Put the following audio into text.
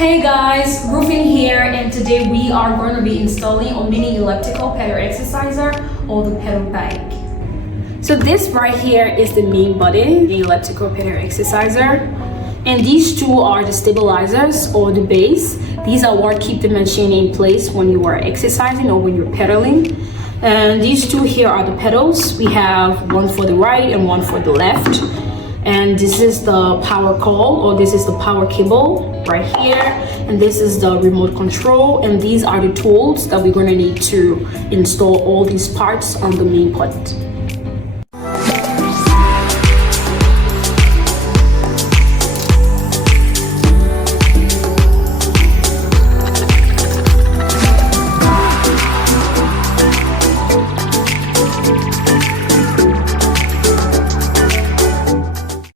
Hey guys, Rufin here, and today we are going to be installing a mini elliptical pedal exerciser or the pedal bike. So this right here is the main button, the elliptical pedal exerciser, and these two are the stabilizers or the base. These are what keep the machine in place when you are exercising or when you're pedaling. And these two here are the pedals. We have one for the right and one for the left. And this is the power call, or this is the power cable right here, and this is the remote control, and these are the tools that we're going to need to install all these parts on the main part.